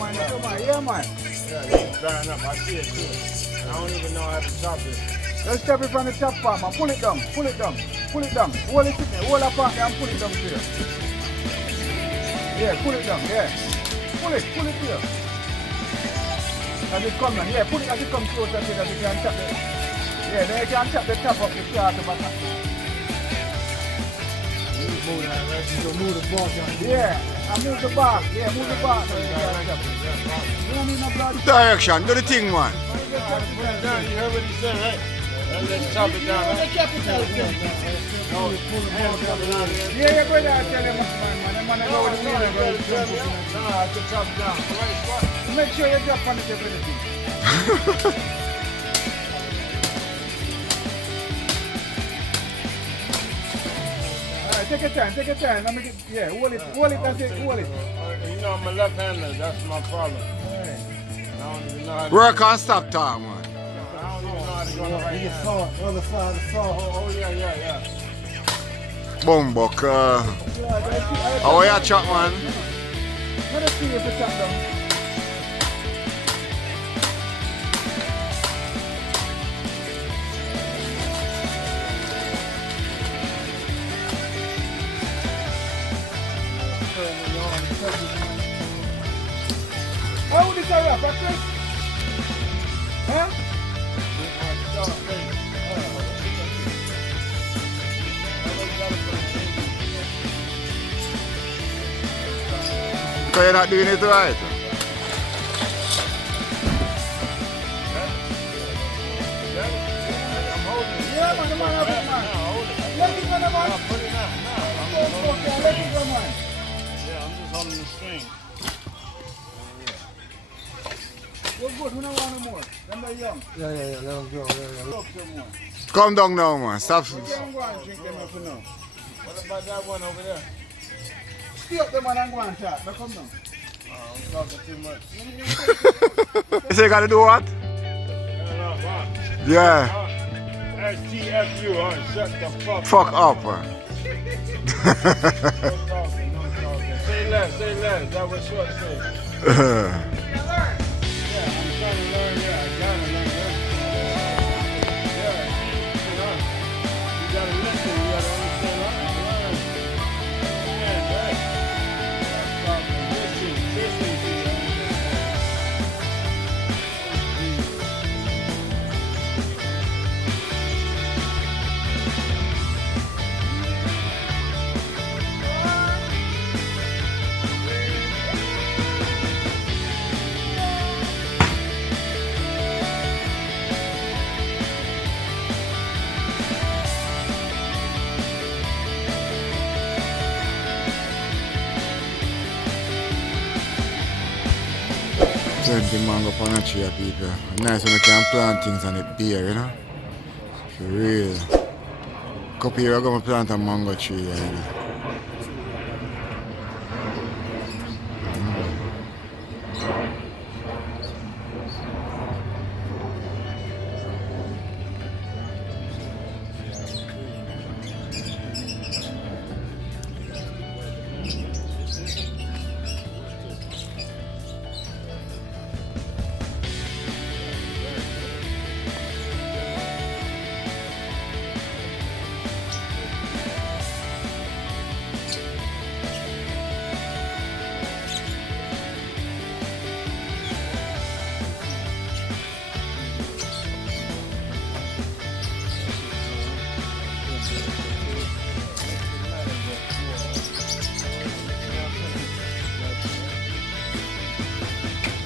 man. Come on, yeah, man. Yeah, it's drying up. I see it too. I don't even know how to chop it. Let's chop it from the top part, man. Pull it down, pull it down, pull it down. Hold it there, hold that part there and pull it down here. Yeah, pull it down, yeah. Pull it here. As it comes, man. Yeah, pull it as it comes closer to that you can chop it. Yeah, then you can chop the top of the start of the back. Move the ball down. Yeah, and move the bark. Yeah, move the bark. You don't need no blood. Direction, do the thing, man. Put it down. You heard what he said, right? Let's chop it down. Right? No, hands coming out of Yeah, you go there and tell him, man. The man go with the wheel. No, I can chop it down. Right spot. Make sure you drop on the tip of the thing. Take your time, take your time. Let me get, yeah, hold it, that's it, hold it. You know, I'm a left-hander. That's my problem. I don't even know how to Work on stop time, man. I don't even know how to go on the right You hand. saw it, other side of the saw. Oh, yeah. Bumbuk. How you chop, man? Let us see if it's up down. How old is that wrap, breakfast? Huh? Because you're not doing it right. I'm holding it. Yeah, man, come on, have it, man. Let it go, man. Put it down. Let it go, man. Yeah, I'm just holding the string. You're good, we don't want no more. Them are young. Yeah, let them go. Look some more. Come down now, man. Stop. We can't go and drink them up now. What about that one over there? Stay up the man and go and chat. Now come down. Oh, I'm talking too much. You say you gotta do what? Yeah. STFU, shut the fuck Fuck up, man. No talking. Say less. That was short say. Yeah, I'm trying to learn. Yeah, I gotta learn. Yeah, you gotta listen. You gotta understand. Learn. Yeah, right. Listen. Plenty mango on a tree, people. Nice when you can plant things on it bare, you know? For real. Couple years ago, I plant a mango tree, you know?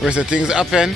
Where's the things happen?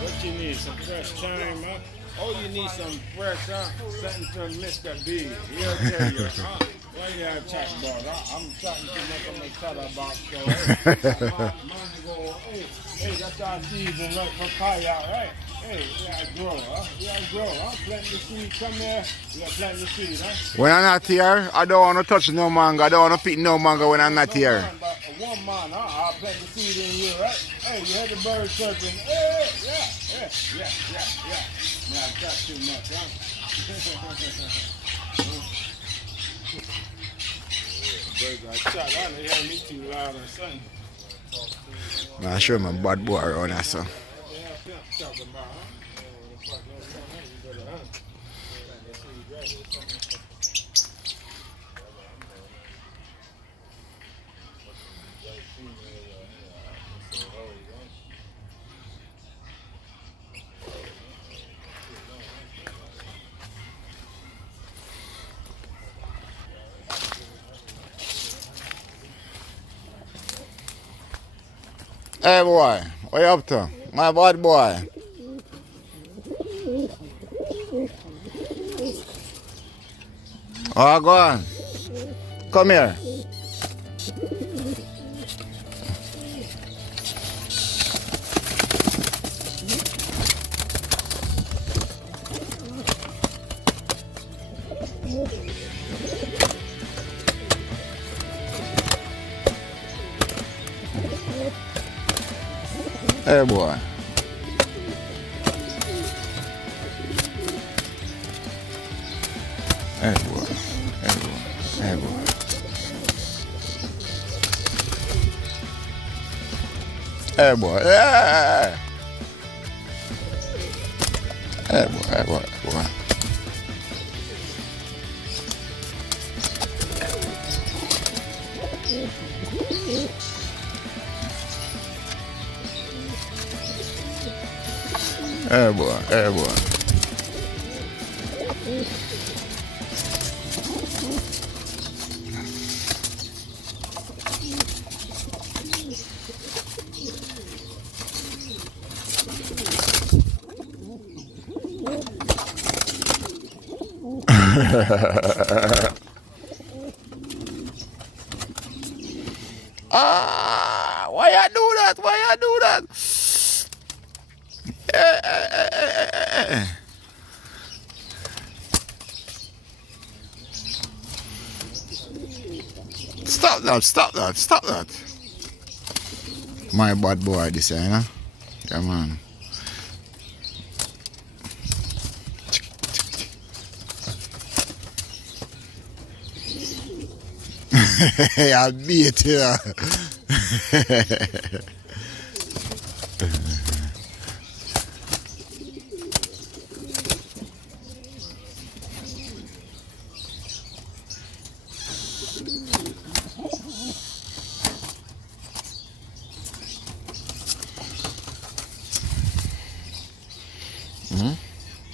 What you need? Some fresh thyme, huh? Oh, you need some fresh, huh? Something from Mr. B. He'll tell you, huh? Why you have chat about? I'm talking too much on the chat about. So, hey, that's our season, right? Papaya, right? Hey, we gotta grow, huh? We gotta grow, huh? Plant the seed, come here. We gotta plant the seed, huh? When I'm not here, I don't want to touch no mango. I don't want to pick no mango when I'm not here. one man, huh? I plant the seed in you, right? Hey, you heard the bird chirping. Hey, yeah. Now I talk too much, huh? Birds are shot. I don't hear me too loud or something. I show my bad boy around here, so. Yeah, talking about, huh? Hey boy, what you up to? My bad boy. Oh, go on. Come here. Hey boy. Hey boy. Hey boy. Hey boy. Hey boy. Yeah. Hey boy. Hey boy. Hey boy. Hey boy, hey boy. Why you do that? Why you do that? Stop that, stop that, stop that. My bad boy this you know? Yeah man. I'll beat you.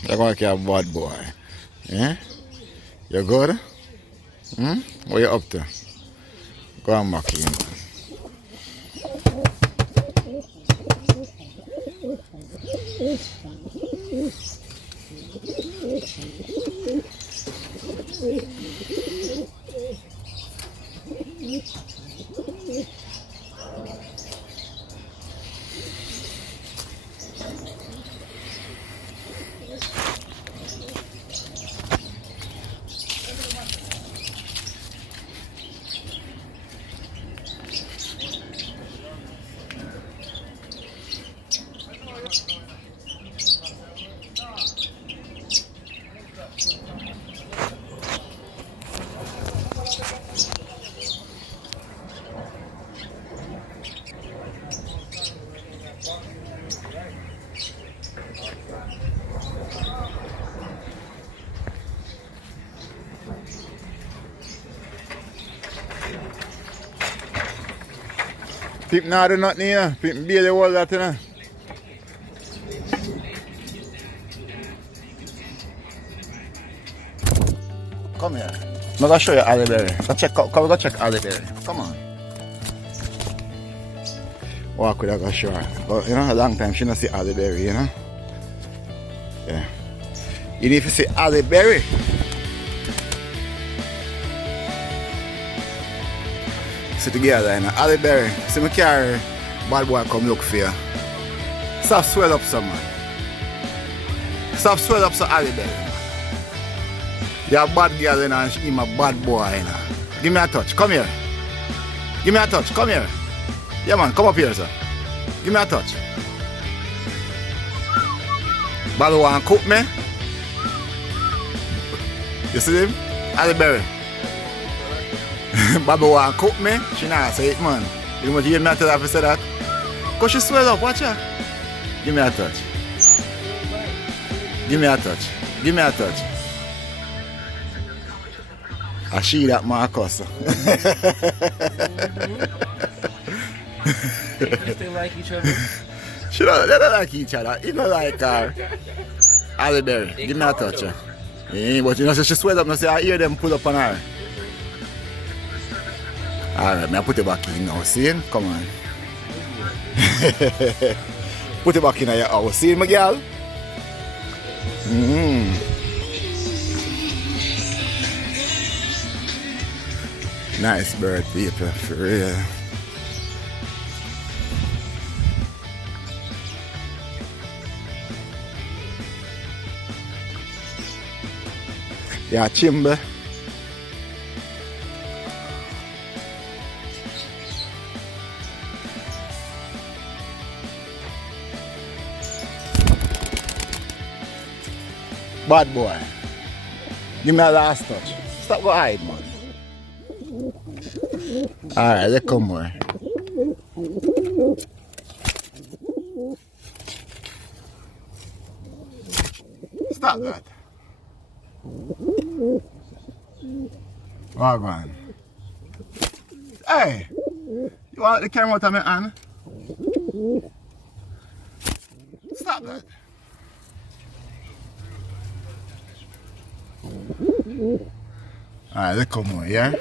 You're going to be a bad boy. Yeah? You good? What you up to? Go and back in. People not do nothing here. People barely hold that, you know. Come here. I'm going to show you Halle Berry. Come go check Halle Berry. Come on. Walk with her, go show her. But, you know, a long time she not see Halle Berry, you know. Yeah. You need to see Halle Berry. Sit together, you know. Halle Berry. See me carry bad boy come look for you. Stop swell up some man. Stop swell up some Halle Berry. You're a bad girl, you know, and she's a bad boy, you know. Give me a touch. Come here. Give me a touch. Come here. Yeah, man. Come up here, sir. Give me a touch. Bobby want to cook me. You see him? Halle Berry. Bobby want to cook me. She not say it, man. You know what you hear me tell her if I say that? Because she swell up. Watch her. Give me a touch. Give me a touch. Give me a touch. I see that Marcus. They like each other. They don't like each other. You know like Halle Berry. Give me a touch. Yeah, but you know, so she swears up and say, I hear them pull up on her. Alright, I put it back in now. See? Come on. Put it back in your house. See, my girl? Nice bird, people, for real. Yeah, Chimba. Bad boy. Give me a last touch. Stop go hide, man. Alright, let's come more. Stop that. Well, man. Hey! You want the camera out of my hand? Stop that. Alright, let's come more, yeah?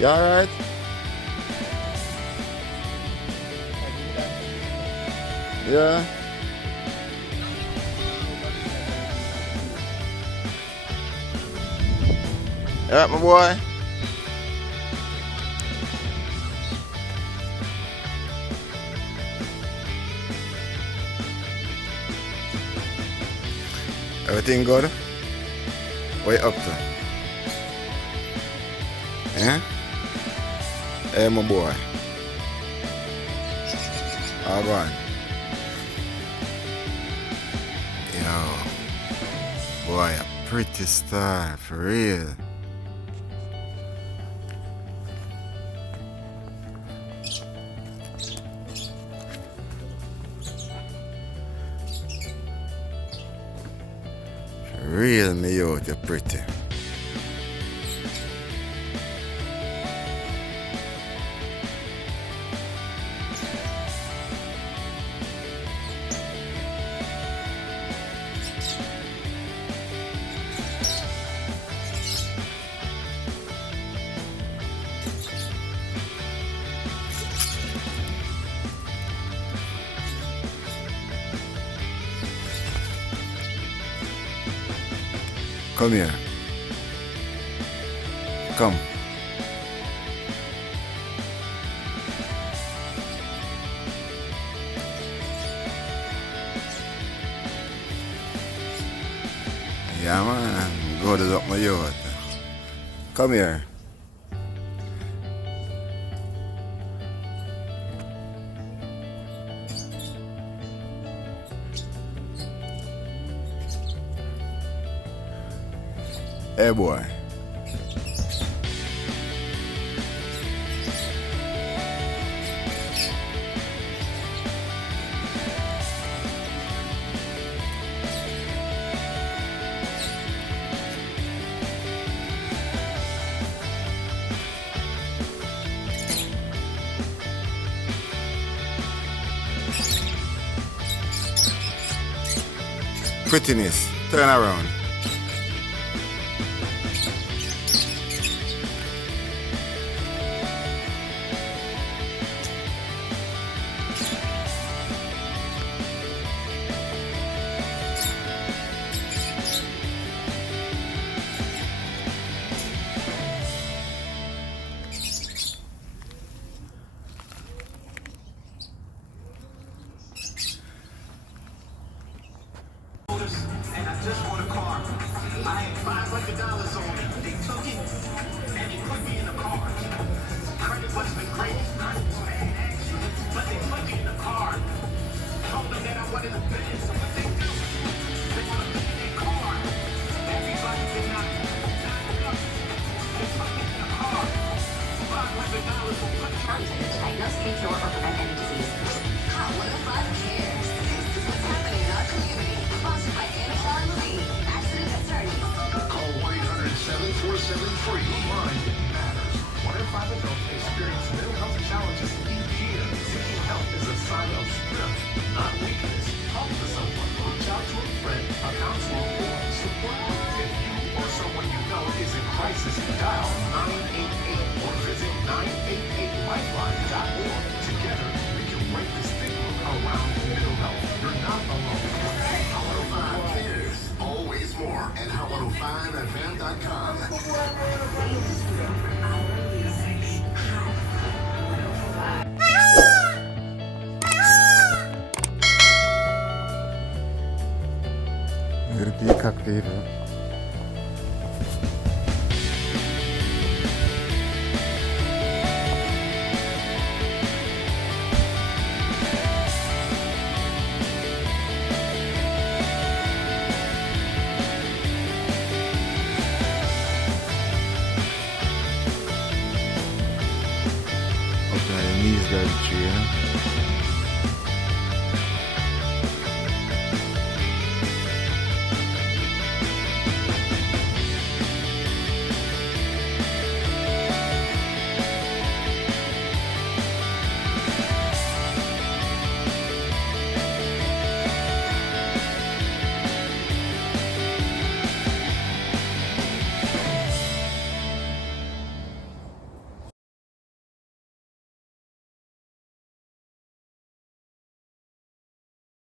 You alright? Yeah. Yeah, my boy. Everything good? What you up to? Eh? Hey, my boy. All right. Yo. Boy, a pretty star, for real. For real, me out, you're pretty. Come here. Come. Yeah, man. Go to up my yacht. Come here. Hey, boy. Prettiness. Turn around. county to diagnose, treat, cure, or prevent any disease. Hot 105 cares. This is what's happening in our community. Sponsored by Anna Shaw Levine, accident attorneys. Call 1-800-747-FREE. Mind matters. 1 in 5 adults experience mental health challenges each year. Seeking help is a sign of strength, not weakness. Talk to someone. Reach out to a friend, a counselor, or support group. If you or someone you know is in crisis, dial 988 or visit 988lifeline.org. Together, we can break the stigma around mental health. You're not alone. Hot 105 cares. Always more at hot105fm.com. The peacock people. Okay, knees got a tree,